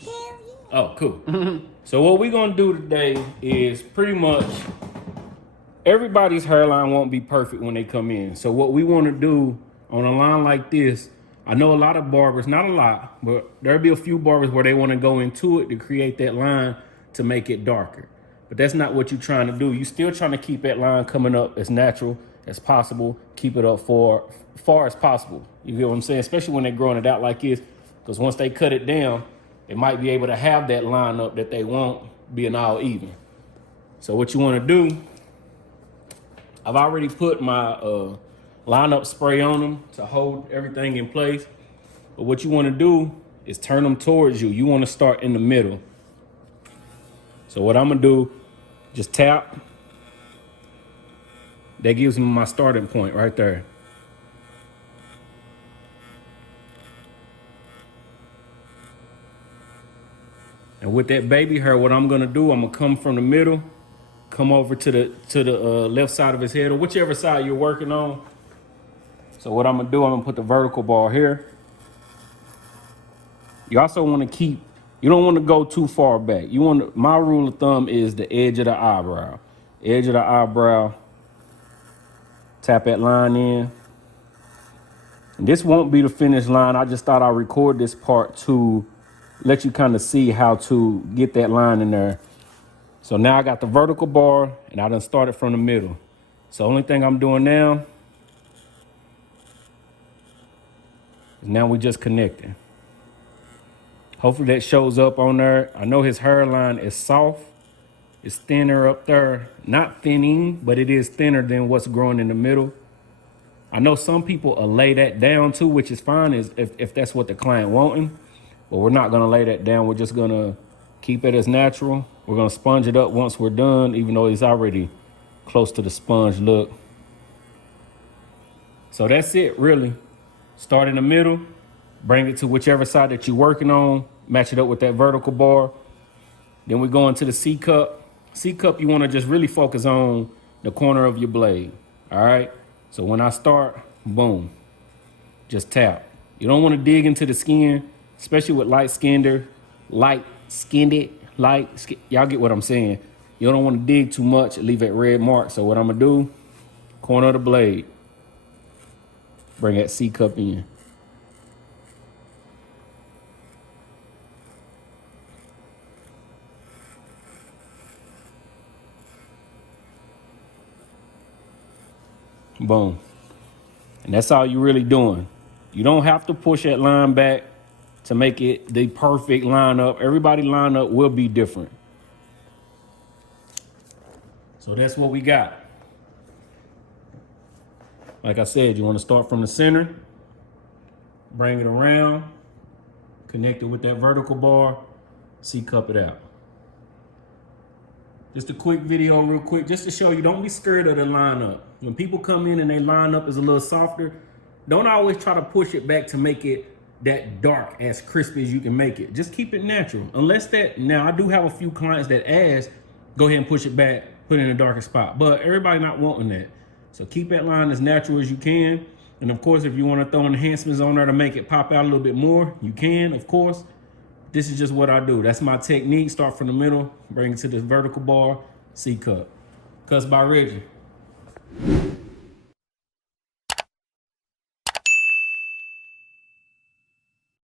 Hell yeah. Oh, cool. So what we're gonna do today is pretty much everybody's hairline won't be perfect when they come in. So what we want to do on a line like this, I know a lot of barbers, not a lot, but there'll be a few barbers where they want to go into it to create that line to make it darker. But that's not what you're trying to do. You're still trying to keep that line coming up as natural as possible. Keep it up for far as possible. You get what I'm saying? Especially when they're growing it out like this, because once they cut it down, they might be able to have that line up that they want being all even. So what you want to do, I've already put my lineup spray on them to hold everything in place. But what you want to do is turn them towards you. You want to start in the middle. So what I'm going to do, just tap. That gives me my starting point right there. And with that baby hair, what I'm going to do, I'm going to come from the middle, come over to the left side of his head or whichever side you're working on. So what I'm gonna do, I'm gonna put the vertical bar here. You also want to keep, you don't want to go too far back. You want to, my rule of thumb is the edge of the eyebrow. Edge of the eyebrow, tap that line in. And this won't be the finish line. I just thought I'd record this part to let you kind of see how to get that line in there. So now I got the vertical bar and I done started from the middle. So the only thing I'm doing now is now we just connecting. Hopefully that shows up on there. I know his hairline is soft. It's thinner up there. Not thinning, but it is thinner than what's growing in the middle. I know some people lay that down too, which is fine if that's what the client wanting. But we're not gonna lay that down. We're just gonna keep it as natural. We're gonna sponge it up once we're done, even though it's already close to the sponge look. So that's it, really. Start in the middle, bring it to whichever side that you're working on, match it up with that vertical bar. Then we go into the C cup. C cup, you wanna just really focus on the corner of your blade, all right? So when I start, boom, just tap. You don't wanna dig into the skin, especially with light-skinned, y'all get what I'm saying. You don't wanna dig too much, leave that red mark. So what I'm gonna do, corner of the blade, bring that C cup in. Boom. And that's all you're really doing. You don't have to push that line back to make it the perfect lineup. Everybody's lineup will be different. So that's what we got. Like I said, you want to start from the center, bring it around, connect it with that vertical bar, C cup it out. Just a quick video real quick, just to show you, don't be scared of the lineup. When people come in and they line up is a little softer, don't always try to push it back to make it that dark, as crispy as you can make it. Just keep it natural. Unless that, now I do have a few clients that ask, go ahead and push it back, put it in a darker spot. But everybody not wanting that. So keep that line as natural as you can. And of course, if you want to throw enhancements on there to make it pop out a little bit more, you can, of course. This is just what I do. That's my technique. Start from the middle, bring it to the vertical bar, C cup. Cuts by Reggie.